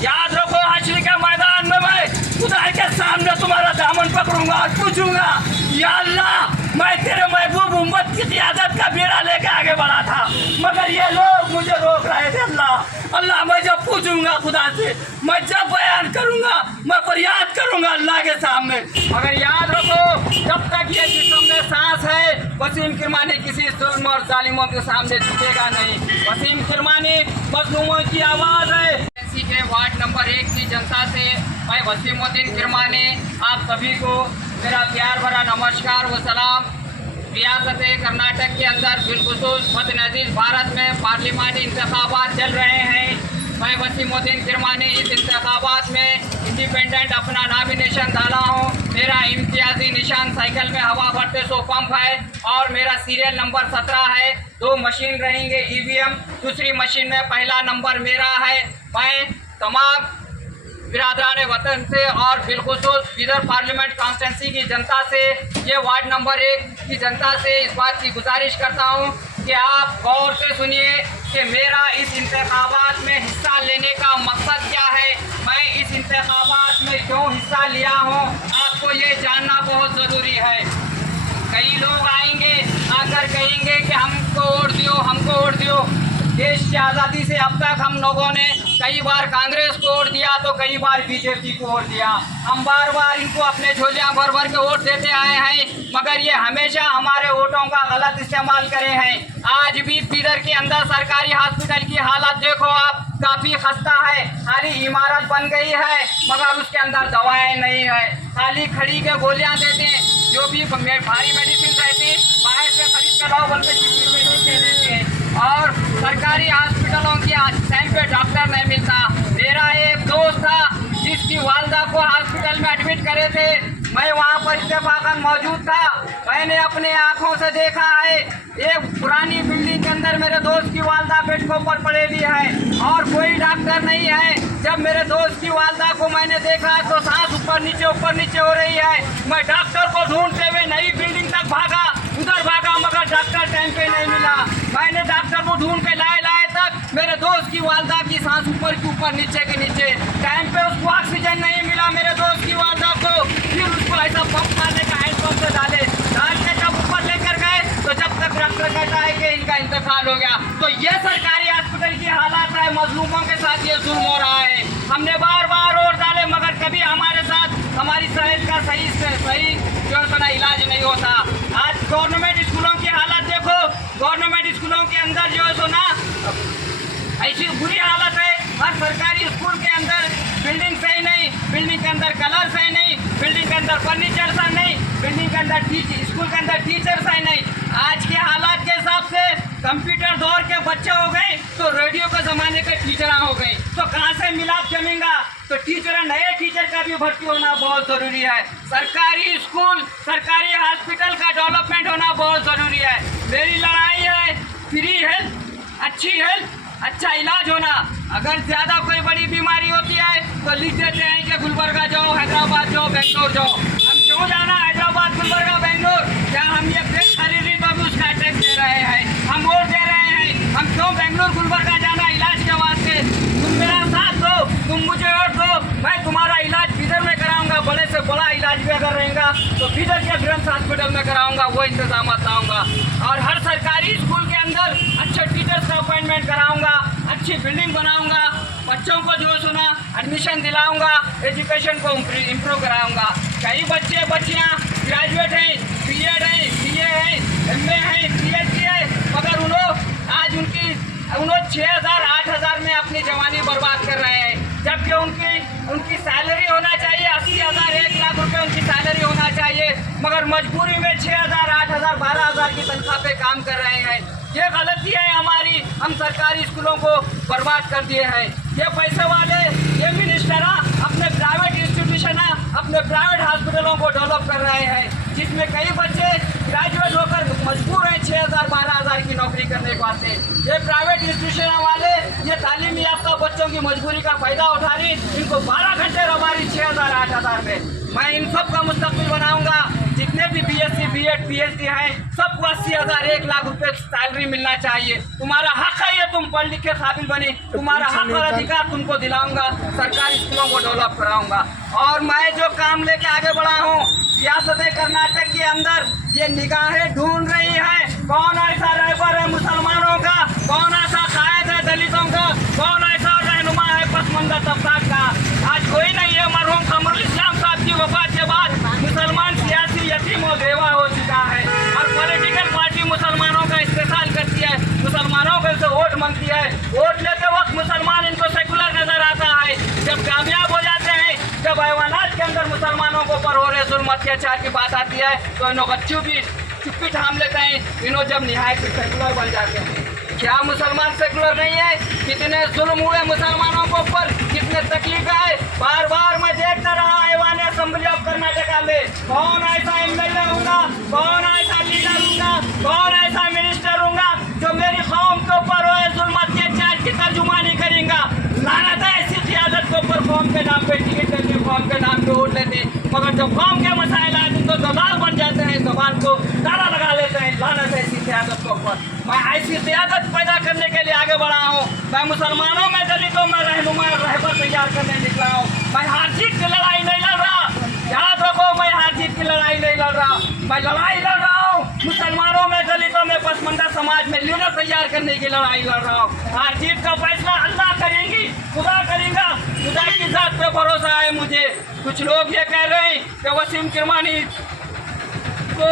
याद रखो हश्र के मैदान में मैं खुदा के सामने तुम्हारा दामन पकड़ूंगा और पूछूंगा, या अल्लाह मैं तेरे महबूब उम्मत की क़ियादत का बेड़ा लेके आगे बढ़ा था, मगर ये लोग मुझे रोक रहे थे। अल्लाह मैं जब पूछूंगा खुदा से, मैं जब बयान करूंगा, मैं फरियाद करूंगा अल्लाह के सामने। मगर याद रखो जब तक ये जिस्म में सांस है, वसीम किरमानी किसी जुल्म और जालिमों के सामने झुकेगा नहीं। वसीम किरमानी मजलूमों की आवाज़ है। एनसी के वार्ड नंबर 1 की जनता से मैं वसीमुद्दीन किरमानी आप सभी को मेरा प्यार भरा नमस्कार व सलाम। रियासत कर्नाटक के अंदर बिलखुसूस बदनज़ीर भारत में पार्लिमानी इंतखाबात चल रहे हैं। मैं वसीमुद्दीन किरमानी इस इंतखाबात में इंडिपेंडेंट अपना नामिनेशन डाला हूँ। मेरा इम्तियाजी निशान साइकिल में हवा भरते सो पंप है और मेरा सीरियल नंबर 17 है। 2 मशीन रहेंगे ईवीएम, दूसरी मशीन में पहला नंबर मेरा है। मैं तमाम बिरादरान वतन से और बिलखुसूस इधर पार्लियामेंट कॉन्स्टिट्यूंसी की जनता से, ये वार्ड नंबर 1 की जनता से इस बात की गुजारिश करता हूँ कि आप गौर से सुनिए कि मेरा इस इंतखाबात में हिस्सा लेने का मकसद क्या है, मैं इस इंतखाबात में क्यों हिस्सा लिया हूँ, आपको ये जानना बहुत ज़रूरी है। कई लोग आएंगे आकर कहेंगे कि हमको वोट दियो, हमको वोट दियो। देश की आज़ादी से अब तक हम लोगों ने कई बार कांग्रेस को वोट दिया तो कई बार बीजेपी को वोट दिया। हम बार बार इनको अपने झोलियां भर भर के वोट देते आए हैं, मगर ये हमेशा हमारे वोटों का गलत इस्तेमाल करे हैं। आज भी बीदर के अंदर सरकारी हॉस्पिटल की हालत देखो आप, काफ़ी खस्ता है। खाली इमारत बन गई है मगर उसके अंदर दवाएं नहीं है, खाली खड़ी के गोलियां देते हैं। जो भी भारी मेडिसिन रहती बाहर से खरीद कर लाओ बल्कि चिट्ठी में दे देते हैं। और सरकारी हॉस्पिटलों की टाइम पे डॉक्टर नहीं मिलता। मेरा एक दोस्त था जिसकी वालदा को हॉस्पिटल में एडमिट करे थे, मैं वहाँ पर इत्तेफाकन मौजूद था। मैंने अपने आँखों से देखा है एक पुरानी बिल्डिंग के अंदर मेरे दोस्त की वालदा बेड के ऊपर पड़े हुई है और कोई डॉक्टर नहीं है। जब मेरे दोस्त की वालदा को मैंने देखा तो सांस ऊपर नीचे हो रही है। मैं डॉक्टर को ढूंढते हुए नई बिल्डिंग तक भागा, उधर भागा मगर डॉक्टर टाइम पे नहीं मिला। मैंने डॉक्टर को ढूंढ के लाए तक मेरे दोस्त की वालदा की सांस ऊपर के ऊपर नीचे के नीचे। टाइम पे उसको ऑक्सीजन नहीं मिला मेरे दोस्त की वालदा को, फिर उसको ऐसा पंप मारने का हैंड पंप से डाल के जब ऊपर लेकर गए तो जब तक डॉक्टर कहता है कि इनका इंतकाल हो गया। तो ये सरकारी हॉस्पिटल की हालात है, मजलूमों के साथ ये जुल्म हो रहा है। हमने बार बार वोट डाले मगर कभी हमारे साथ हमारी सेहत का सही जो है ना इलाज नहीं होता। आज गवर्नमेंट स्कूलों की हालत देखो, गवर्नमेंट स्कूलों के अंदर जो है सो ना ऐसी बुरी हालत है। हर सरकारी स्कूल के अंदर बिल्डिंग सही नहीं, बिल्डिंग के अंदर कलर सही नहीं, बिल्डिंग के अंदर फर्नीचर सही नहीं, बिल्डिंग के अंदर स्कूल के अंदर टीचर सही नहीं। आज के हालात के हिसाब से कंप्यूटर दौर के बच्चे हो गए तो रेडियो के ज़माने के टीचर हो गए, तो कहाँ से मिलाप जमेगा। तो टीचर, नए टीचर का भी भर्ती होना बहुत ज़रूरी है। सरकारी स्कूल, सरकारी हॉस्पिटल का डेवलपमेंट होना बहुत ज़रूरी है। मेरी लड़ाई है फ्री हेल्थ, अच्छी हेल्थ, अच्छा इलाज होना। अगर ज़्यादा कोई बड़ी बीमारी होती है तो लिख देते हैं कि गुलबर्गा जाओ, हैदराबाद जाओ, बेंगलोर जाओ। हम क्यों जाना हैदराबाद, गुलबर्गा, बेंगलोर? क्या हम ये फ्रिज खरीदी तो भी उसका टैक्स दे रहे हैं, हम वोट दे रहे हैं। हम क्यों बेंगलोर गुलबर्गा जाना इलाज के वास्ते? तुम मेरा साथ दो, तुम मुझे वोट दो, मैं तुम्हारा इलाज बिदर में कराऊंगा। बड़े से बड़ा इलाज भी अगर रहेगा तो बिदर के ब्रह्म हॉस्पिटल में कराऊंगा, वो इंतजाम लाऊंगा। और हर सरकारी स्कूल के अंदर अच्छे टीचर्स का अपॉइंटमेंट कराऊंगा, अच्छी बिल्डिंग बनाऊंगा, बच्चों को जो सुना एडमिशन दिलाऊंगा, एजुकेशन को इम्प्रूव कराऊंगा। कई बच्चे बच्चियाँ ग्रेजुएट हैं, बीएड हैं, बीए हैं, एमए हैं, पीएचडी है, मगर आज उन्होंने 6,000 8,000 में अपनी जवानी बर्बाद कर रहे हैं। जबकि उनकी सैलरी होना चाहिए 80,000 1 लाख रुपए उनकी सैलरी होना चाहिए, मगर मजबूरी में 6,000 8,000 12,000 की तनख्वाह पे काम कर रहे हैं। ये गलती है हमारी, हम सरकारी स्कूलों को बर्बाद कर दिए हैं। ये पैसे वाले ये मिनिस्टर अपने प्राइवेट इंस्टीट्यूशन, अपने प्राइवेट हॉस्पिटलों को डेवलप कर रहे हैं, जिसमें कई बच्चे ग्रेजुएट होकर मजबूर हैं 6,000 12,000 की नौकरी करने के वास्ते। ये प्राइवेट इंस्टीट्यूशन वाले ये तालीमी याफ्ता बच्चों की मजबूरी का फ़ायदा उठा रही, इनको 12 घंटे रवारी 6,000 8,000 में। मैं इन सब का मुस्तकबिल बनाऊंगा। जितने भी बीएससी बीएड पीएचडी हैं सबको 80,000 1 लाख रुपए सैलरी मिलना चाहिए। तुम्हारा हक है ये, तुम पढ़ लिख के काबिल बने, तुम्हारा हक और अधिकार तुमको दिलाऊंगा, सरकारी स्कूलों को डेवलप कराऊंगा। और मैं जो काम लेके आगे बढ़ा हूँ, रियासत कर्नाटक के अंदर ये निगाहें ढूंढ रही हैं कौन ऐसा रहबर है मुसलमानों का, कौन ऐसा कायद है दलितों का, कौन ऐसा रहनुमा है पसमंदा तबका का। आज कोई नहीं है। मरहूम कमरुल इस्लाम साहब की वफात के बाद मुसलमान सियासी यतीम और बेवा हो चुका है और पॉलिटिकल पार्टी मुसलमानों का इस्तेमाल करती है, मुसलमानों को से वोट मांगती है। वोट लेते वक्त मुसलमान इनको सेकुलर नजर आता है, जब कामयाब हो जाते हैं, जब हैवानात के अंदर मुसलमानों को पर हो रहे जुल्म अत्याचार की बात आती है तो इन्हों बच्चों भी चुप्पी थाम लेते हैं। इन्हों जब निहायत सेकुलर बन जाते हैं। क्या मुसलमान सेकुलर नहीं है? कितने जुल्म हुए मुसलमानों को ऊपर, कितने तकलीफ है। बार बार मैं देखता रहा ऐवान असेंबली ऑफ कर्नाटका में कौन ऐसा एमएलए होगा, कौन ऐसा लीडर होगा, कौन ऐसा मिनिस्टर होगा जो मेरी कौम के ऊपर हो जुल्म अत्याचार की तर्जुमानी करेगा। लानत है ऐसी क़ियादत के ऊपर, कौम के नाम पे टिकट लेते, कौम के नाम पे वोट लेते, मगर जब कौम के मसाइल आते तो दबाव बन जाते हैं, जबान को ताला लगा लेते हैं। लानत है ऐसी क़ियादत के ऊपर। मैं ऐसी क़ियादत पैदा करने के लिए आगे बढ़ा हूँ। मैं मुसलमानों में, दलितों में रहनुमा रहबर तैयार करने निकला हूँ। मैं हार जीत की लड़ाई नहीं लड़ रहा, याद रखो, मैं हार जीत की लड़ाई नहीं लड़ रहा। मैं लड़ाई लड़ रहा हूँ मुसलमानों में, दलितों में, पसमंदा समाज में लीडर तैयार करने की लड़ाई लड़ रहा हूँ। हार जीत का फैसला अल्लाह करेंगी, खुदा करेगा, खुदा की जात पे भरोसा है मुझे। कुछ लोग ये कह रहे हैं कि वसीम किरमानी को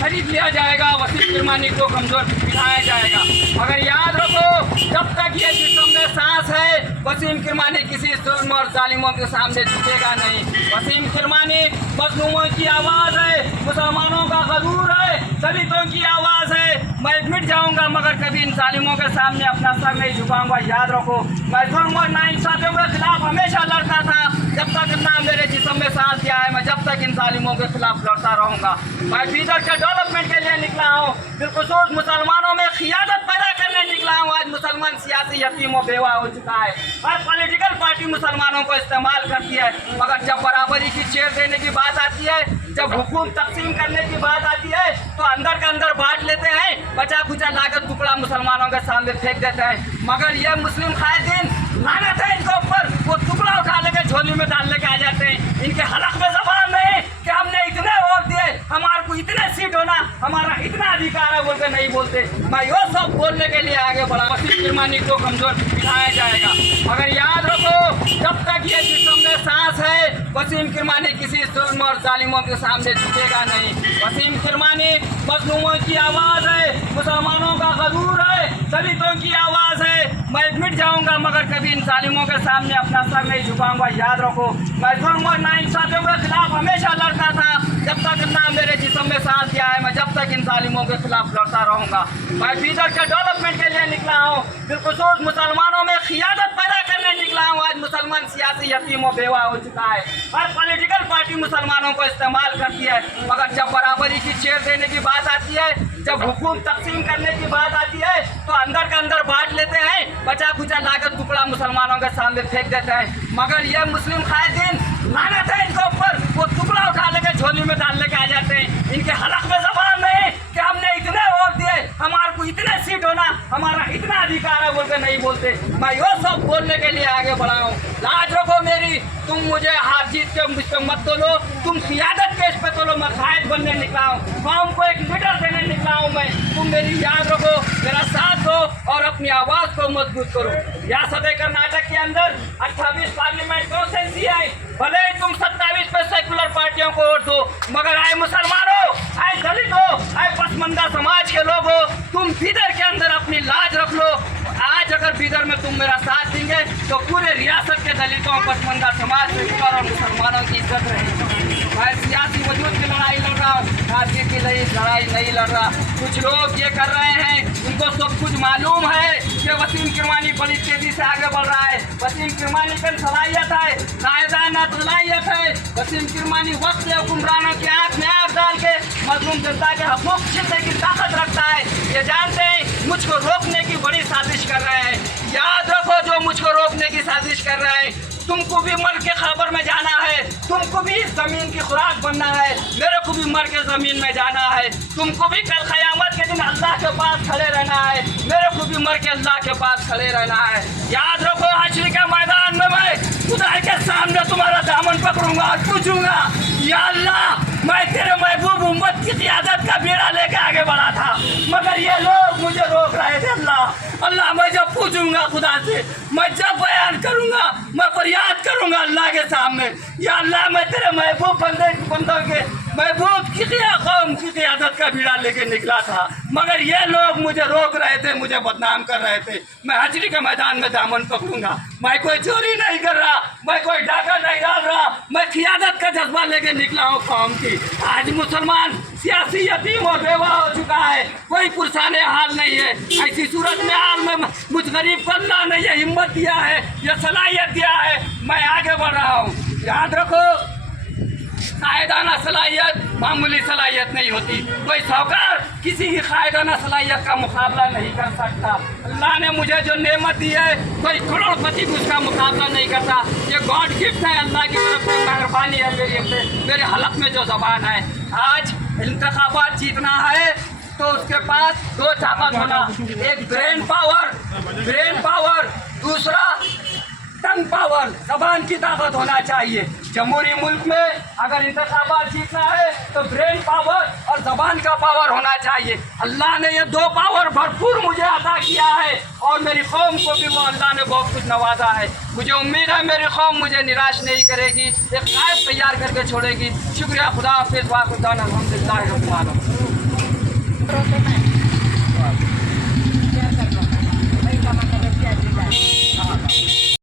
खरीद लिया जाएगा, वसीम किरमानी को कमजोर दिखाया जाएगा, मगर याद रखो जब तक ये जिस्म में सांस है वसीम किरमानी किसी जुल्म और जालिमों के सामने झुकेगा नहीं। वसीम किरमानी मजलूमों की आवाज़ है, मुसलमानों का गदूर है, दलितों की आवाज़ है। मैं मिट जाऊंगा मगर कभी इन जालिमों के सामने अपना सर नहीं झुकाऊंगा। याद रखो, मैं जुल्म और नाइंसाफियों के खिलाफ हमेशा लड़ता था, जब तक ना मेरे जिस्म में सांस दिया है मैं जब तक इन जालिमों के खिलाफ लड़ता रहूंगा। मैं बीदर के डेवलपमेंट के लिए निकला हूँ, बिलखुसूस मुसलमानों में क़ियादत पैदा करने निकला हूँ। आज मुसलमान सियासी यतीम और बेवा हो चुका है और पॉलिटिकल पार्टी मुसलमानों को इस्तेमाल करती है, मगर जब बराबरी की चेयर देने की बात आती है, जब हुकूम तकसीम करने की बात आती है तो अंदर के अंदर बांट लेते हैं, बचा खुचा लागत टुकड़ा मुसलमानों के सामने फेंक देते हैं। मगर ये मुस्लिम कायदीन लानत है इनके ऊपर, वो टुकड़ा उठा लेके झोली में डाल लेके आ जाते हैं। इनके हलक में जबान नहीं कि हमने इतने वोट दिए, हमारे को इतने सीट होना, हमारा इतना अधिकार है बोल के नहीं बोलते। मैं यो सब बोलने के लिए आगे बढ़ा, वसीम किरमानी को कमजोर दिखाया जाएगा, मगर याद रखो जब तक ये जिस्म में सांस है वसीम किरमानी किसी जुल्म और जालिमों के सामने झुकेगा नहीं। वसीम किरमानी मजलूमों की आवाज़ है, मुसलमानों का गदूर है, दलितों की आवाज़ है। मैं मिट जाऊंगा मगर कभी इन जालिमों के सामने अपना सर नहीं झुकाऊंगा। याद रखो, मैं जुल्म और नाइंसाफियों के खिलाफ हमेशा लड़ता था, जब तक ना मेरे जिस्म में सांस दिया है मैं जब तक इन जालिमों के खिलाफ लड़ता रहूंगा। मैं बीदर के डेवलपमेंट के लिए निकला हूँ, बिलखुसूस मुसलमानों में क़ियादत पैदा करने निकला हूँ। आज मुसलमान सियासी यतीम और बेवा हो चुका है और पॉलिटिकल पार्टी मुसलमानों को इस्तेमाल करती है, मगर जब बराबरी की चेयर देने की बात आती है, जब हुकूम तकसीम करने की बात आती है तो अंदर के अंदर बांट लेते हैं, बचा खुचा लागत टुकड़ा मुसलमानों के सामने फेंक देते हैं। मगर ये मुस्लिम कायदीन लानत है इनके ऊपर, वो टुकड़ा उठा लेके झोली में डाल लेके आ जाते हैं। इनके हलक में जबान नहीं कि हमने इतने वोट दिए, हमारे को इतने सीट होना, हमारा इतना अधिकार है बोल के नहीं बोलते। मैं यो सब बोलने के लिए आगे बढ़ा हूँ। लाज रखो मेरी, तुम मुझे हार जीत के मुझ पर मत तोलो, तुम क़ियादत के इस पे तोलो। मैं कायद बनने निकला हूँ, कौम को एक लीडर देने निकला हूँ मैं। तुम मेरी याद रखो, मेरा साथ दो और अपनी आवाज़ को मजबूत करो। रियासत कर्नाटक के अंदर 28 पार्लियामेंट कॉन्स्टिट्यूंसी है, भले ही तुम 27 पे सेकुलर पार्टियों को वोट दो, मगर आए मुसलमानों, आए दलितों, आए पसमंदा समाज के लोगों, तुम बीदर के अंदर अपनी लाज रख लो। आज अगर बीदर में तुम मेरा साथ देंगे तो पूरे रियासत के दलितों, पसमंदा समाज से ऊपर और मुसलमानों की इज्जत रहेगी। मैं सियासी वजूद की लड़ाई लड़ रहा हूँ, आगे की लड़ाई नहीं लड़ रहा। कुछ लोग ये कर रहे हैं, उनको सब कुछ मालूम है कि वसीम किरमानी बड़ी तेजी से आगे बढ़ रहा है। वसीम किरमानी की सलाहियत है, कायदाना सलाहियत है। वसीम किरमानी वक्त से हुक्मरानों की आँख में आँख डाल के मजलूम जनता के हकूक़ छीनने की ताकत रखता है। ये जानते हैं मुझको रोकने की बड़ी साजिश कर रहे हैं। याद रखो, जो मुझको रोकने की साजिश कर रहे हैं, तुमको भी मर के खबर में जाना है। तुमको भी इस जमीन की खुराक बनना है, मेरे को भी मर के जमीन में जाना है। तुमको भी कल क़यामत के दिन अल्लाह के पास खड़े रहना है, मेरे को भी मर के अल्लाह के पास खड़े रहना है। याद रखो, हश्र के मैदान में मैं खुदा के सामने तुम्हारा दामन पकड़ूंगा और पूछूंगा, या अल्लाह, मैं तेरे महबूब उम्मत की क़ियादत का बेड़ा लेके आगे बढ़ा था, मगर ये लोग मुझे रोक रहे थे। अल्लाह, मैं जब पूछूंगा खुदा से, मैं जब बयान करूंगा, मैं फरियाद करूंगा अल्लाह के सामने, या अल्लाह, मैं तेरे महबूब बंदों के महबूब की कौम की क़ियादत का बीड़ा लेके निकला था, मगर ये लोग मुझे रोक रहे थे, मुझे बदनाम कर रहे थे। मैं हश्र के मैदान में दामन पकड़ूंगा। मैं कोई चोरी नहीं कर रहा, मैं कोई डाका नहीं डाल रहा, मैं क़ियादत का जज्बा लेके निकला हूँ कौम की। आज मुसलमान सियासी यतीम और बेवा हो चुका है, कोई पुरसाने हाल नहीं है। ऐसी सूरत में हाल में मुझ गरीब को अल्लाह ने ये हिम्मत दिया है, ये सलाहियत दिया है, मैं आगे बढ़ रहा हूँ। याद रखो, कायदाना सलाहियत मामूली सलाहियत नहीं होती। कोई साहूकार किसी की कायदाना सलाहियत का मुकाबला नहीं कर सकता। अल्लाह ने मुझे जो नेमत दी है, कोई करोड़पति भी उसका मुकाबला नहीं करता। ये गॉड गिफ्ट है, अल्लाह की तरफ से मेहरबानी है मेरे हलक में जो ज़बान है। आज इंतखाबात जीतना है तो उसके पास दो ताकत होना, एक ब्रेन पावर, दूसरा टंग पावर, जबान की ताकत होना चाहिए। जमहूरी मुल्क में अगर इंतखाबात जीतना है तो ब्रेन पावर और जबान का पावर होना चाहिए। अल्लाह ने ये दो पावर भरपूर मुझे अता किया है और मेरी कौम को भी वो अल्लाह ने बहुत कुछ नवाजा है। मुझे उम्मीद है मेरी कौम मुझे निराश नहीं करेगी, एक कायद तैयार करके छोड़ेगी। शुक्रिया, खुदा हाफिज़, वाकुद्दान अल्हम्दुलिल्लाह रब्बिल आलमीन।